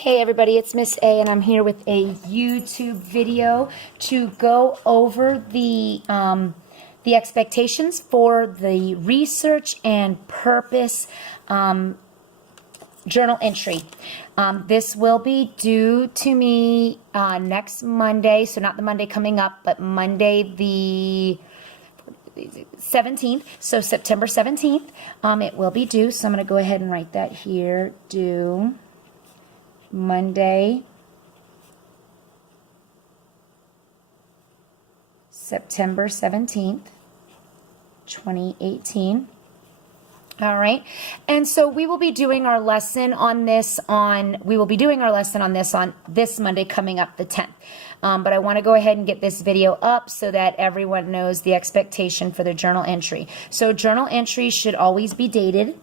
Hey everybody, it's Miss A and I'm here with a YouTube video to go over the expectations for the research and purpose journal entry. This will be due to me next Monday, so not the Monday coming up, but Monday the 17th, so September 17th. It will be due, so I'm going to go ahead and write that here, due Monday, September 17th, 2018. All right. And so we will be doing our lesson on this on this Monday coming up, the 10th. But I want to go ahead and get this video up so that everyone knows the expectation for the journal entry. So journal entry should always be dated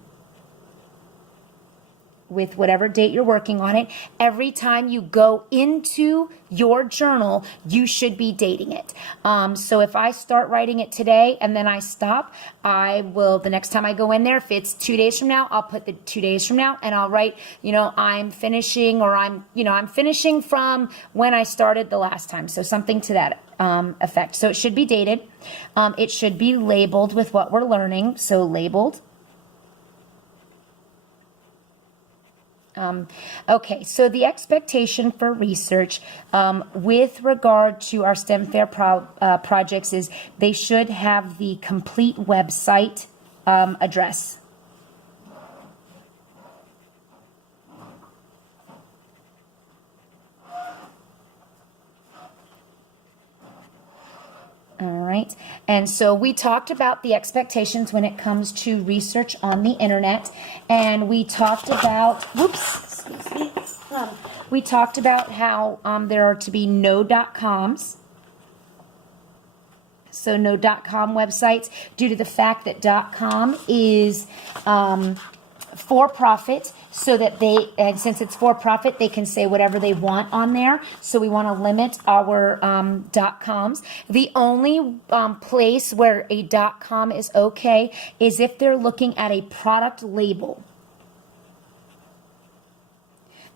with whatever date you're working on it. Every time you go into your journal, you should be dating it. So if I start writing it today and then I stop, I will, the next time I go in there, if it's 2 days from now, I'll put the 2 days from now and I'll write, I'm finishing, or I'm finishing from when I started the last time. So something to that effect. So it should be dated. It should be labeled with what we're learning. So labeled. Okay, so the expectation for research with regard to our STEM Fair projects is they should have the complete website address. All right, and so we talked about the expectations when it comes to research on the internet, and we talked about, we talked about how there are to be no .coms, so no .com websites, due to the fact that .com is for profit, so that and since it's for profit, they can say whatever they want on there. So we want to limit our .coms. The only place where a .com is okay is if they're looking at a product label.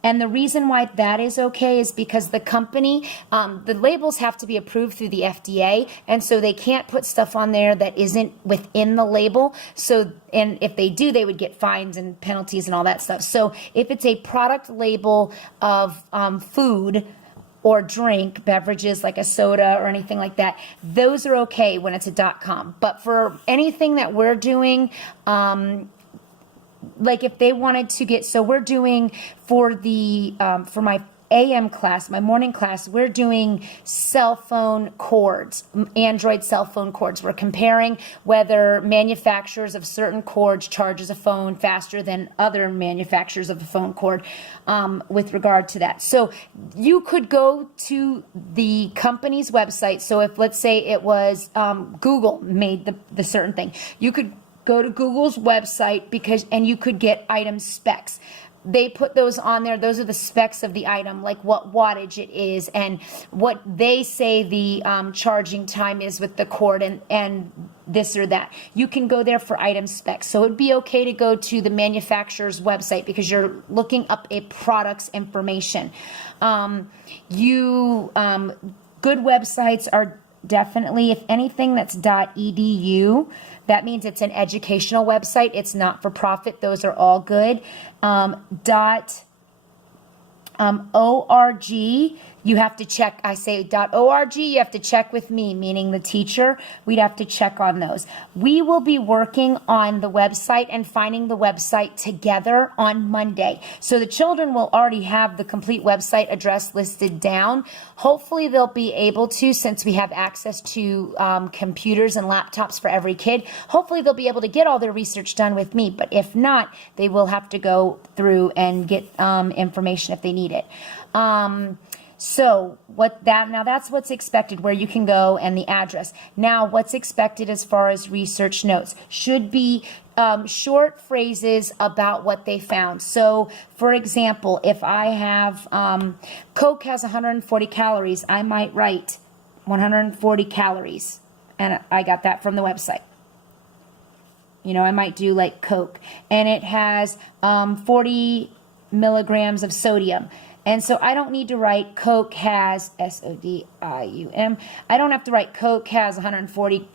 And the reason why that is okay is because the company, the labels have to be approved through the FDA, and so they can't put stuff on there that isn't within the label. So, and if they do, they would get fines and penalties and all that stuff. So if it's a product label of food or drink, beverages like a soda or anything like that, those are okay when it's a .com. But for anything that we're doing, like if they wanted to get, so we're doing for the, for my AM class, my morning class, we're doing cell phone cords, Android cell phone cords. We're comparing whether manufacturers of certain cords charges a phone faster than other manufacturers of a phone cord with regard to that. So you could go to the company's website. So if, let's say it was Google made the certain thing, you could go to Google's website and you could get item specs. They put those on there. Those are the specs of the item, like what wattage it is and what they say the charging time is with the cord and this or that. You can go there for item specs. So it'd be okay to go to the manufacturer's website because you're looking up a product's information. Good websites are definitely, if anything that's .edu, that means it's an educational website. It's not for profit. Those are all good. .org, you have to check. I say .org, you have to check with me, meaning the teacher. We'd have to check on those. We will be working on the website and finding the website together on Monday. So the children will already have the complete website address listed down. Hopefully they'll be able to, since we have access to computers and laptops for every kid, hopefully they'll be able to get all their research done with me. But if not, they will have to go through and get information if they need it. So now that's what's expected, where you can go and the address. Now what's expected as far as research notes should be short phrases about what they found. So for example, if I have Coke has 140 calories, I might write 140 calories, and I got that from the website. I might do like Coke, and it has 40 milligrams of sodium. And so I don't need to write Coke has, S-O-D-I-U-M. I don't have to write Coke has 140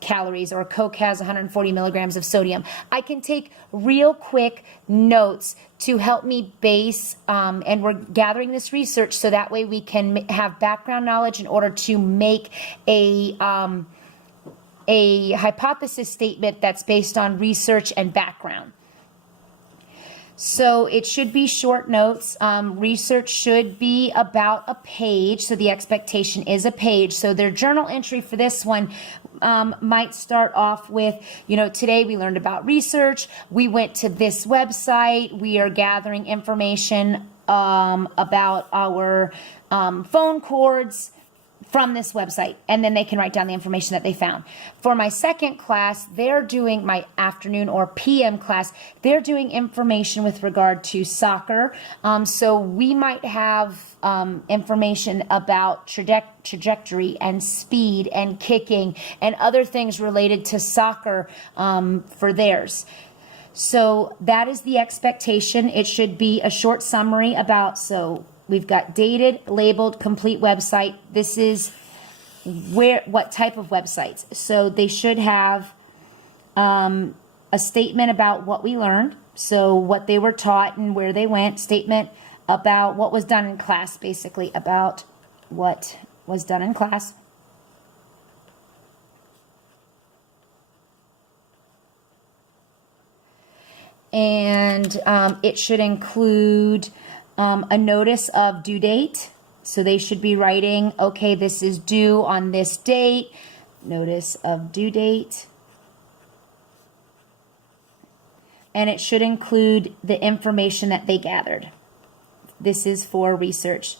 calories or Coke has 140 milligrams of sodium. I can take real quick notes to help me base, and we're gathering this research so that way we can have background knowledge in order to make a hypothesis statement that's based on research and background. So it should be short notes. Research should be about a page. So the expectation is a page. So their journal entry for this one might start off with, today we learned about research. We went to this website. We are gathering information about our phone cords from this website, and then they can write down the information that they found. For my second class, they're doing my afternoon or PM class, they're doing information with regard to soccer. So we might have information about trajectory and speed and kicking and other things related to soccer for theirs. So that is the expectation. It should be a short summary about, so we've got dated, labeled, complete website. This is what type of websites. So they should have a statement about what we learned, so what they were taught and where they went, statement about what was done in class, basically about what was done in class. And it should include a notice of due date. So they should be writing, okay, this is due on this date, notice of due date. And it should include the information that they gathered. This is for research.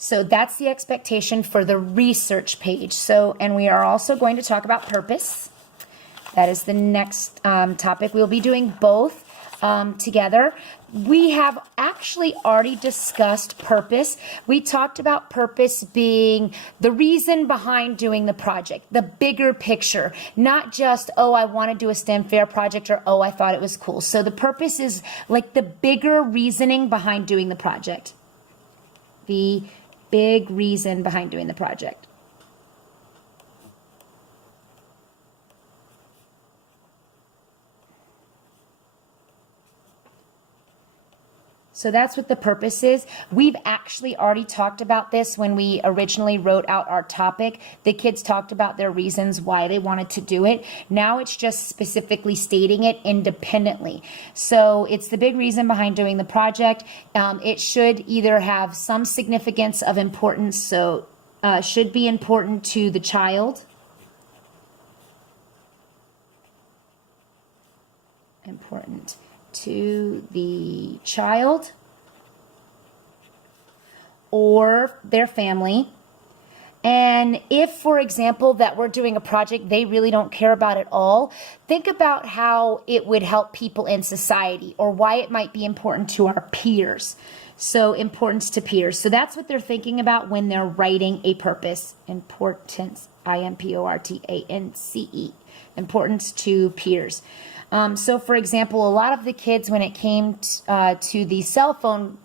So that's the expectation for the research page. So, and we are also going to talk about purpose. That is the next topic. We'll be doing both together. We have actually already discussed purpose. We talked about purpose being the reason behind doing the project, the bigger picture, not just, oh, I want to do a STEM fair project, or, oh, I thought it was cool. So the purpose is like the bigger reasoning behind doing the project. The big reason behind doing the project. So that's what the purpose is. We've actually already talked about this when we originally wrote out our topic. The kids talked about their reasons why they wanted to do it. Now it's just specifically stating it independently. So it's the big reason behind doing the project. It should either have some significance of importance, so should be important to the child. Important to the child or their family. And if, for example, that we're doing a project they really don't care about at all, think about how it would help people in society or why it might be important to our peers. So importance to peers. So that's what they're thinking about when they're writing a purpose. Importance, I-M-P-O-R-T-A-N-C-E. Importance to peers. So, for example, a lot of the kids, when it came to the cell phone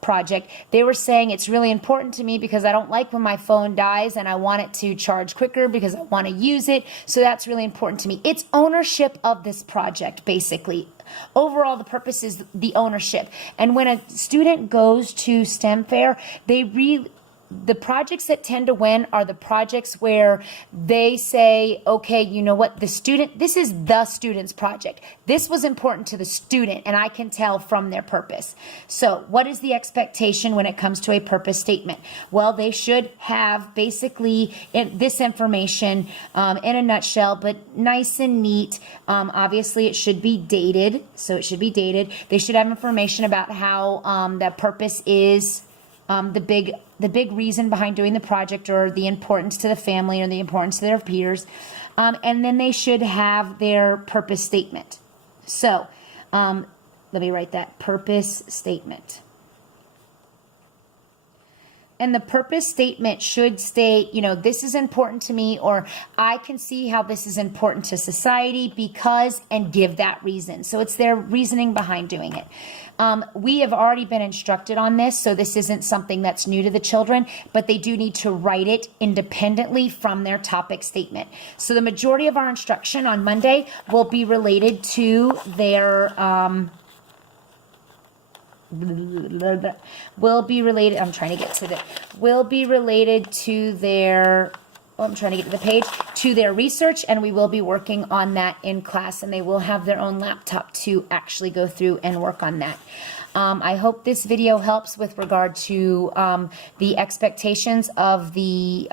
project, they were saying it's really important to me because I don't like when my phone dies and I want it to charge quicker because I want to use it. So that's really important to me. It's ownership of this project, basically. Overall, the purpose is the ownership. And when a student goes to STEM fair, the projects that tend to win are the projects where they say, okay, you know what, this is the student's project. This was important to the student, and I can tell from their purpose. So what is the expectation when it comes to a purpose statement? Well, they should have basically this information in a nutshell, but nice and neat. Obviously, it should be dated, so it should be dated. They should have information about how that purpose is the big reason behind doing the project, or the importance to the family, or the importance to their peers. And then they should have their purpose statement. So let me write that, purpose statement. And the purpose statement should state, this is important to me, or I can see how this is important to society because, and give that reason. So it's their reasoning behind doing it. We have already been instructed on this, so this isn't something that's new to the children, but they do need to write it independently from their topic statement. So the majority of our instruction on Monday will be related to their, will be related to their, I'm trying to get to the page, to their research, and we will be working on that in class, and they will have their own laptop to actually go through and work on that. I hope this video helps with regard to the expectations of the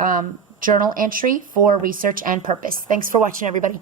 journal entry for research and purpose. Thanks for watching, everybody.